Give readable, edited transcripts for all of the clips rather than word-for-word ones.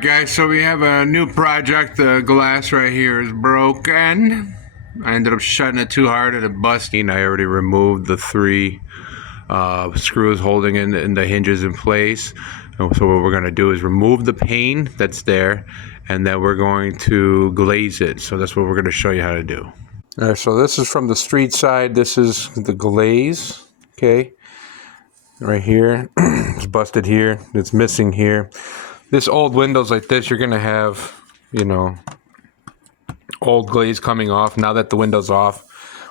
Guys, so we have a new project. The glass right here is broken. I ended up shutting it too hard and it busted. I already removed the three screws holding in the hinges in place. And so what we're going to do is remove the pane that's there, and then we're going to glaze it. So that's what we're going to show you how to do. All right, so this is from the street side. This is the glaze. Okay, right here. It's busted here. It's missing here. This old windows like this, you're gonna have, old glaze coming off. Now that the window's off,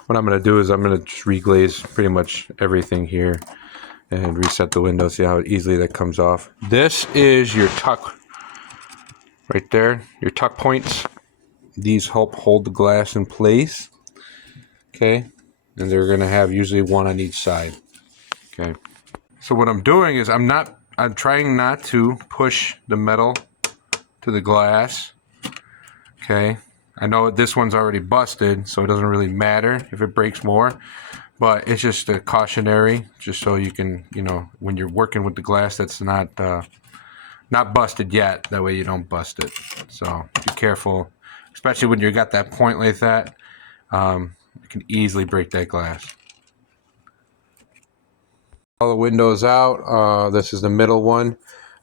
what I'm gonna do is I'm gonna just reglaze pretty much everything here and reset the window. See how easily that comes off. This is your tuck right there, your tuck points. These help hold the glass in place. Okay, and they're gonna have usually one on each side. Okay, so what I'm doing is I'm trying not to push the metal to the glass. Okay, I know this one's already busted, so it doesn't really matter if it breaks more, but it's just a cautionary, just so you can, when you're working with the glass that's not busted yet, that way you don't bust it. So be careful, especially when you got that point like that. You can easily break that glass. All the windows out. This is the middle one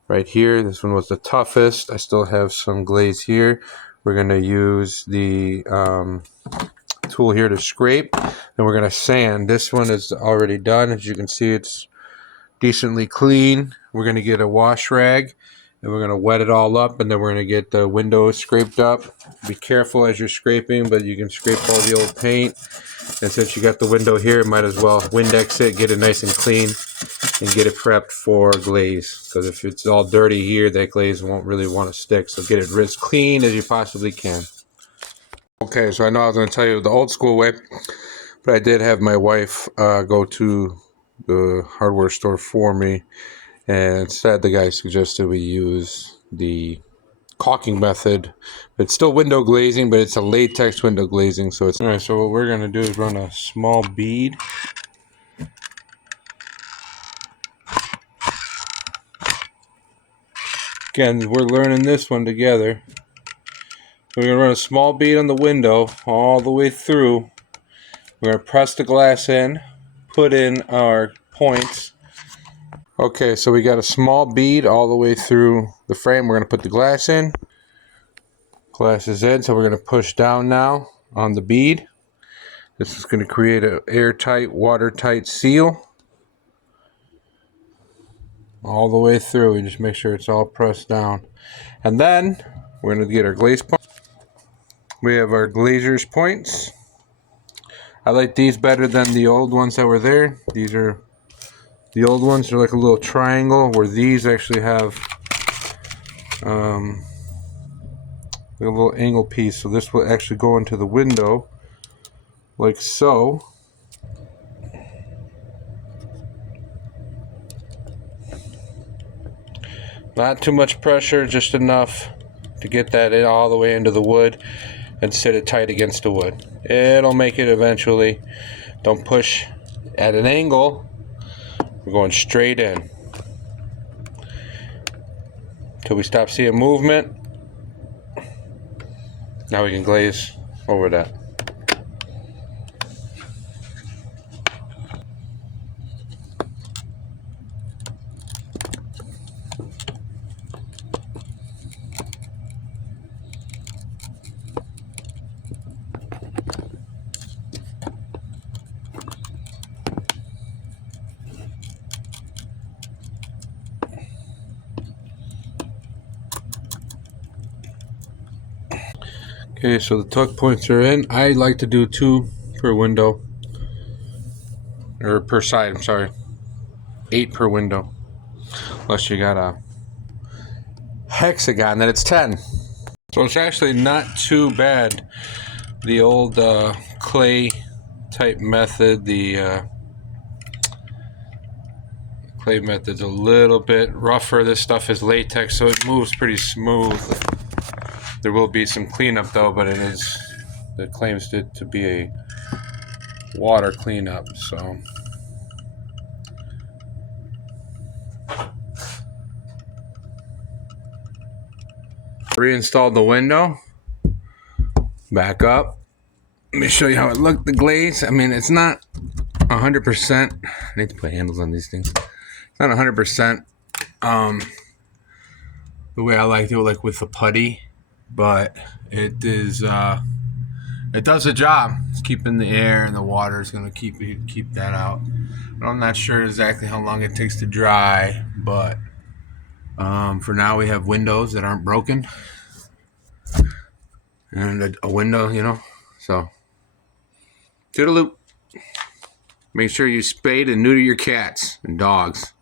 right here. This one was the toughest. I still have some glaze here. We're going to use the tool here to scrape, and we're going to sand. This one is already done. As you can see, it's decently clean. We're going to get a wash rag, and we're going to wet it all up, and then we're going to get the windows scraped up. Be careful as you're scraping, but you can scrape all the old paint. And since you got the window here, might as well Windex it, get it nice and clean, and get it prepped for glaze. Because if it's all dirty here, that glaze won't really want to stick. So get it as clean as you possibly can. Okay, so I know I was going to tell you the old school way, but I did have my wife go to the hardware store for me, and instead the guy suggested we use the caulking method. It's still window glazing, but it's a latex window glazing. So it's all right. So what we're going to do is run a small bead. Again, we're learning this one together. We're going to run a small bead on the window all the way through. We're going to press the glass in, put in our points. Okay, so we got a small bead all the way through the frame. We're going to put the glass in. Glass is in, so we're going to push down now on the bead. This is going to create an airtight, watertight seal all the way through. We just make sure it's all pressed down. And then we're going to get our glaze point. We have our glazier's points. I like these better than the old ones that were there. These are the old ones. They're like a little triangle, where these actually have a little angle piece. So this will actually go into the window like so. Not too much pressure, just enough to get that in all the way into the wood and sit it tight against the wood. It'll make it eventually. Don't push at an angle. We're going straight in till we stop seeing movement. Now we can glaze over that. Okay, so the tuck points are in. I like to do 2 per window, or per side, I'm sorry. 8 per window. Unless you got a hexagon, then it's 10. So it's actually not too bad. The old clay type method, the clay method's a little bit rougher. This stuff is latex, so it moves pretty smooth. There will be some cleanup though, but it claims it to be a water cleanup, so. Reinstalled the window. Back up. Let me show you how it looked, the glaze. I mean, it's not 100%. I need to put handles on these things. It's not 100% the way I like to do it, like with the putty, but it is, it does the job. It's keeping the air and the water is going to keep that out. But I'm not sure exactly how long it takes to dry, but for now we have windows that aren't broken and a window, you know, so toodaloo. Make sure you spade and neuter your cats and dogs.